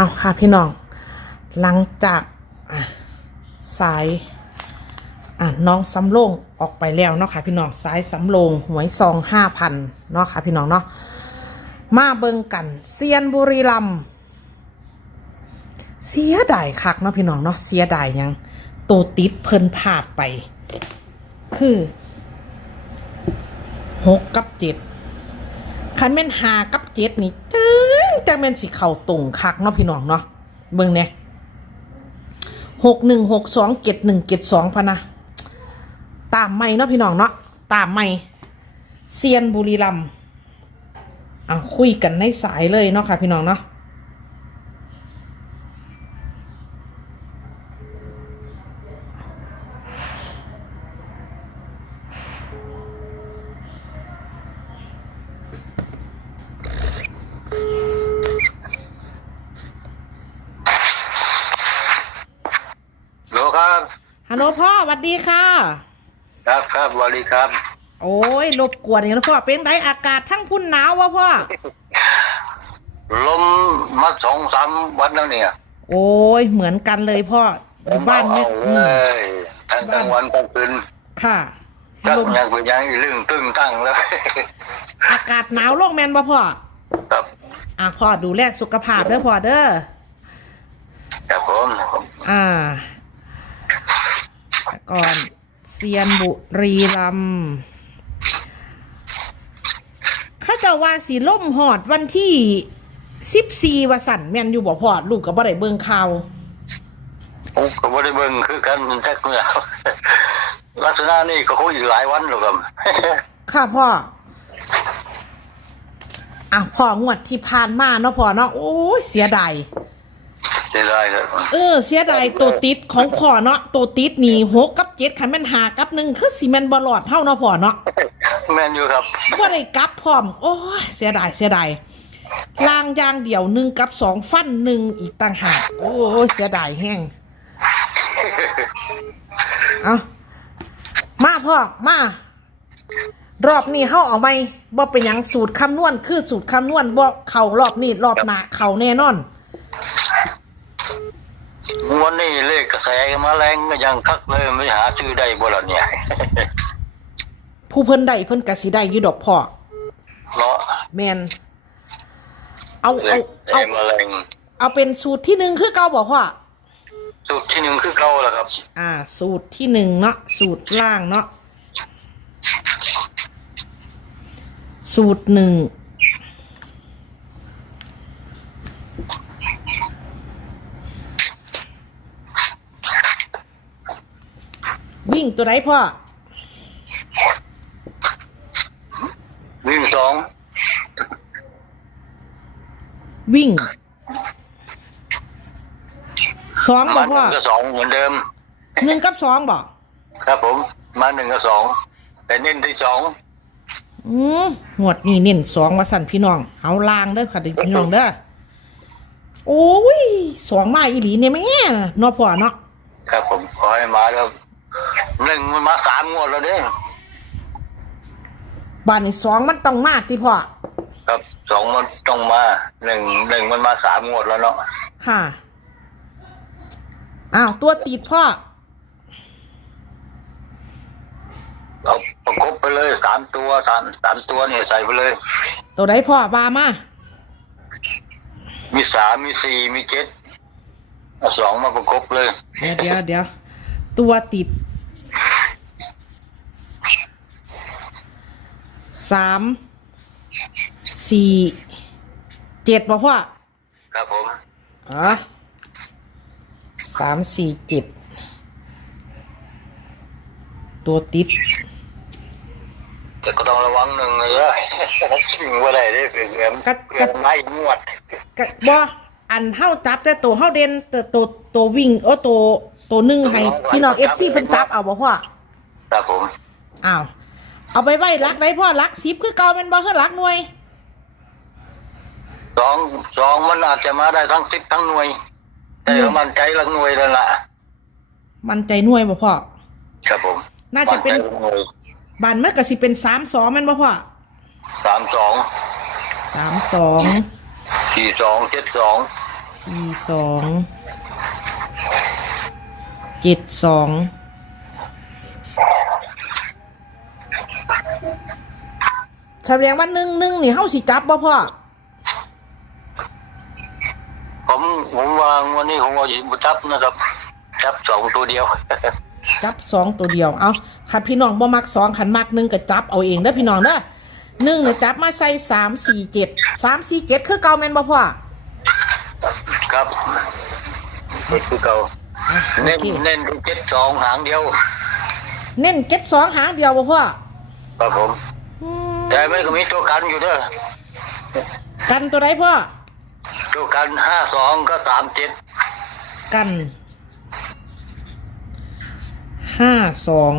เอาค่ะพี่น้อง หลังจากสายน้องสำโรงออกไปแล้วเนาะค่ะพี่น้องสายสำโรงหวยซองห้าพันเนาะค่ะพี่น้องเนาะมาเบิ่งกันเซียนบุรีรัมย์เสียดายคักเนาะพี่น้องเนาะเสียดายยังตัวติดเพิ่นพลาดไป คือหกกับเจ็ดคันแม่นหากับเจ็ดนี่จัง จังแม่นสิเข่าตรงคักเนาะพี่น้องเนาะเบิ่งเนี่ยหกหนึ่งหกสองเจ็ดหนึ่งเจ็ดสองพะนะ ตามไม่เนาะพี่น้องเนาะตามไม่เซียนบุรีรัมย์เอาคุยกันในสายเลยเนาะค่ะพี่น้องเนาะ ฮัลโหลพ่อสวัสดีค่ะ ครับครับสวัสดีครับ โอ้ยรบกวนอีกแล้วพ่อเป็นไงอากาศทั้งพุ่นหนาววะพ่อ ลมมาสองสามวันแล้วเนี่ยโอ้ยเหมือนกันเลยพ่ออยู่บ้านเนี่เนี่ยยอืเลมยทั้งกลางวันกลางคืนค่ะจักลมยังเป็นยังอีเรื่องตึงตั้งแล้ว อากาศหนาวโลกแมนบ่พ่อครับอะพ่อดูแลสุขภาพเด้อพ่อเด้อ ครับผมอ่า ก่อนเซียนบุรีรัมย์เข้าเจะว่าสีล่มหอดวันที่สิบสี่วสันแม่นอยู่บ่พ่อลูกก็บ่ได้เบิ่งข่าวผมก็ไม่ได้เบิ่งคือกันแท็กเนี่ยลักษณะนี่ก็คงอีกหลายวันหรอกครับค่ะพ่ออะพ่องวดที่ผ่านมาเนาะพ่อเนาะโอ้ยเสียดาย เสียดายครับเออเสียดายตัวติดของพ่อเนาะตัวติดนี่หกกับเจ็ดคันแม่นหากับหนึ่งคือสิแม่นบลอดเท่าเนาะพ่อเนาะแม่นอยู่ครับว่าได้กลับพร้อม โอ้ยเสียดายเสียดายลางยางเดี่ยวหนึ่งกับสองฟันหนึ่งอีกต่างหากโอ้ยเสียดายแห้งเอามาพ่อมารอบนี้เข้าออกไปบ่เป็นหยังสูตรคำนวณคือสูตรคำนวณบ่เข่ารอบนี้รอบหน้าเข่าแน่นอน วันนี้เลขกระแสมาแรงก็ยังคักเลยไม่หาซื้อได้บ่ล่ะเนี่ยผู้เพิ่นได้เพิ่นกสิได้อยู่ดอกพ่อเนาะแมนเอาเลเอาขเอามาแรงเอาเป็นสูตรที่หนึ่งคือเก่าบอกพ่อสุดที่หนึ่งคือเก่าแล้วครับ อ่า สูตรที่หนึ่งเนาะสูตรล่างเนาะสูตรหนึ่ง วิ่งตัวไหนพ่อ วิ่งสองวิ่งสองบมาอกหพ่อนึ่งกับสองเหมือนเดิม หนึ่งกับสองบอกครับผม มาหนึ่งกับสองแต่เน้นที่สองอืมหมวดนี่เน้นสองว่าสั่นพี่น้อง เอาลางเด้อค่ะพี่น้องเด้อโอ้ยสองมาอีหลีเนี่ยแม่เนาะพ่อเนาะครับผมขอให้มาแล้ว หนึ่งมันมาสามงวดแล้วเด้บ้านนี้สองมันต้องมาติพ่อครับสองมันต้องมาหนึ่งหนึ่งมันมาสามงวดแล้วเนาะค่ะอ้าวตัวติดพ่อเอาประกบไปเลยสามตัวสามสามตัวเนี่ยใส่ไปเลย ตัวไหนพ่อบามามีสามมีสี่มีเจ็ดเอาสองมาประกบเลย เดี๋ยวเดี๋ยวเดี๋ยวตัวติด สามสี่เจ็ดบ่พ่อครับผมอ๋อสามสี่เจ็ดตัวติด แต่ก็ต้องระวังหนึ่งเลยสิ่งว่าไรได้เปลี่ยนเปลี่ยนไม่งวดกะบ่อันเฮาจับแต่ตัวเฮาเด่นตัวตัวตัววิ่งโอ้ตัวตัวหนึ่งให้พี่น้องเอฟซีเพิ่นจับเอาบ่พ่อครับผม อ้าว เอาไปไว้รักไหนพ่อรักสิบคือเก่าแม่นบ่คือรักหน่วยสองสองมันอาจจะมาได้ทั้งสิบทั้งหน่วย แต่ว่ามันใจละหน่วยแล้วล่ะ มันใจหน่วยบ่พ่อครับผม น่าจะเป็นมั่ใจละหน่วยบ้านมันก็สิเป็นสามสองแม่นบ่พ่อสามสองสามสองสี่สองเจ็ดสองสี่สองเจ็ดสอง แสดงว่าหนึ่งหนึ่งนี่เฮาสิจับบ่พ่อ ผมผมวางวันนี้ผมว่าอยู่บุจับนะครับ จับสองตัวเดียว จับสองตัวเดียว เอาคันพี่น้องบ่มักสองขันมักหนึ่งก็จับเอาเองเด้อพี่น้องเด้อหนึ่งเนี่ยจับมาใส่สามสี่เจ็ดสามสี่เจ็ดคือเก่าแม่นบ่พ่อ ครับเด็กคือเก่าอะโอเน้นเคเน้นเจ็ดสองหางเดียว เน้นเก็ตสองหางเดียวบ่พ่อ ครับผมอืมแต่ไม่ก็มีตัวกันอยู่เด้อกันตัวใดพ่อ ตัวกันห้าสองก็สามเจ็ดกันห้าสอง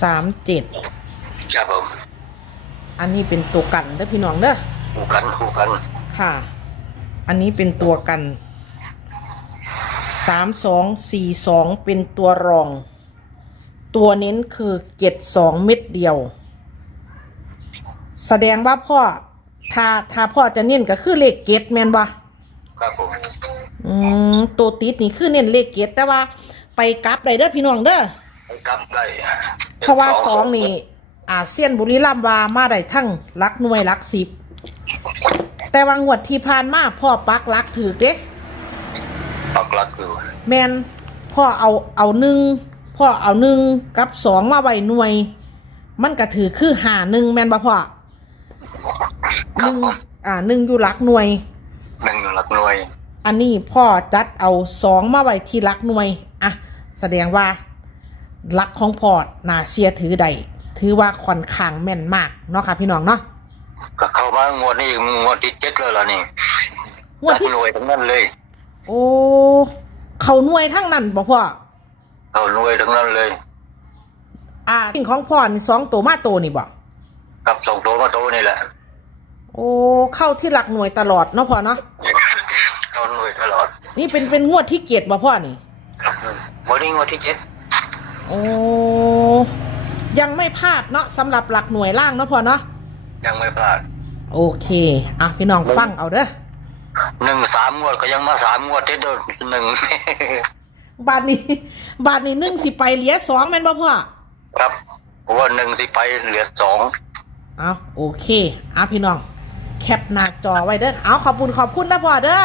สามเจ็ดครับผม อันนี้เป็นตัวกันเด้อพี่น้องเด้อคู่กันคู่กัน ค่ะ อันนี้เป็นตัวกันสามสองสี่สองเป็นตัวรอง ตัวเน้นคือเจ็ดสองเม็ดเดียว แสดงว่าพ่อถ้าถ้าพ่อจะเน้นก็คือเลขเกตแมนบ่ครับผมอืมตัวติดนี่คือเน้นเลขเกตแต่ว่าไปกลับได้เด้อพี่น้องเด้อกลับได้เพราะว่าสองนี่อาเซียนบุรีรัมย์ว่ามาได้ทั้งหลักหน่วยหลักสิบแต่ว่างวดที่ผ่านมาพ่อปักหลักถือเด้ปักหลักอยู่แมนพ่อเอาเอาหนึ่ง พ่อเอาหนึ่งกับสองมาไว้หน่วย มันก็ถือคือหาหนึ่งแมนบ่พ่อคหรับนึ่งผมอ่าหนึ่งอยู่หลักหน่วยหนึ่งหลักหน่วย อันนี้พ่อจัดเอาสองมาไว้ที่หลักหน่วยอะแสดงว่าหลักของพ่อน่าเสียถือใดถือว่าค่อนข้างแม่นมากเนาะค่ะพี่น้องเนาะก็เข้ามางวดนี้งวดที่เจ็ดแล้วล่ะนี่งวดหลักที่หน่วยทั้งนั้นเลย โอ้เขาหน่วยทั้งนั้นบ่พ่อ เอาหน่วยทั้งนั้นเลยอ่าสิ่งของพ่อนี่สองตัวมาตัวนี่บ่กับสองตัวมาตัวนี่แหละ โอ้เข้าที่หลักหน่วยตลอดเนาะพ่อเนาะเอาหน่วยตลอด นี่เป็นเป็นงวดที่เกียรติบ่พ่อนี่ครับวันนี้งวดที่เจ็ดโอ้ยังไม่พลาดเนาะสำหรับหลักหน่วยล่างเนาะพ่อเนาะยังไม่พลาด โอเคอะพี่น้องฟังเอาเด้อหนึ่งสามงวดก็ยังมาสามงวดที่เดินหนึ่ง บาทนี้บาทนี้หนึ่งสิไปเหลียสองแม่นบ่พ่อครับเพราะว่าหนึ่งสิไปเหลือสองเอาโอเคอะพี่น้อง แคปหน้าจอไว้เด้อเอาขอบคุณขอบคุณนะพ่อเด้อ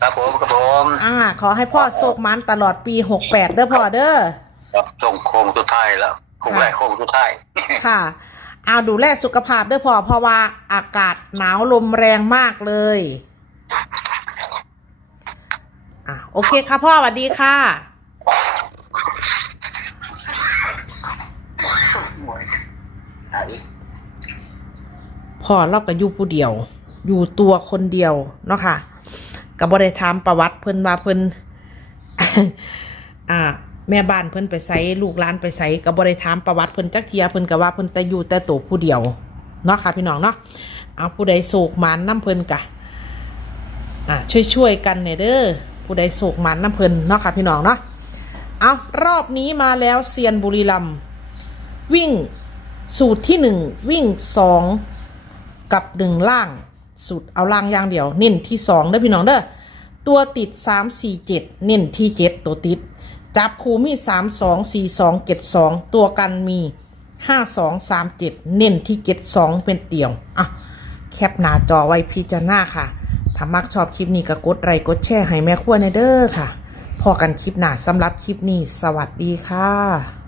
ครับผมครับผมอ่า ขอให้พ่อโชคมันตลอดปีหกแปดเด้อพ่อเด้อครับส่งโค้งสุดท้ายแล้วโค้งแรกโค้งสุดท้ายค่ะเอาดูแลสุขภาพด้วยพอเพราะว่าอากาศหนาวลมแรงมากเลย อะ โอเคค่ะพ่อสวัสดีค่ะ พ่อเราก็อยู่ผู้เดียว อยู่ตัวคนเดียวเนาะค่ะก็บ่ได้ถามประวัติเพิ่นว่าเพิ่นอ่า แม่บ้านเพิ่นไปไสลูกหลานไปไสก็บ่ได้ถามประวัติเพิ่นจักเทียเพิ่นก็ว่าเพิ่นแต่อยู่แต่ตัวผู้เดียวเนาะค่ะพี่น้องเนาะเอาผู้ใดโศกหมานน้ำเพิ่นกะอ่าช่วยๆกันเนี่ยเด้อ ผู้ใดโศกหมานน้ำเพลินเนาะค่ะพี่น้องเนาะเอารอบนี้มาแล้วเซียนบุรีรัมย์วิ่งสูตรที่หนึ่งวิ่งสองกับหนึ่งล่างสูตรเอาล่างอย่างเดียว เน้นที่สองเด้อพี่น้องเด้อตัวติดสามสี่เจ็ดเน้นที่เจ็ดตัวติด จับคูมีสามสองสี่สองเจ็ดสองตัวกันมีห้าสองสามเจ็ดเน้นที่เจ็ดสองเป็นเตี่ยวอะแคปหน้าจอไว้พิจารณาค่ะ ถ้ามักชอบคลิปนี้ก็กดไลค์กดแชร์ให้แม่ขั้วในเด้อค่ะพอกันคลิปหน้าสำหรับคลิปนี้ สวัสดีค่ะ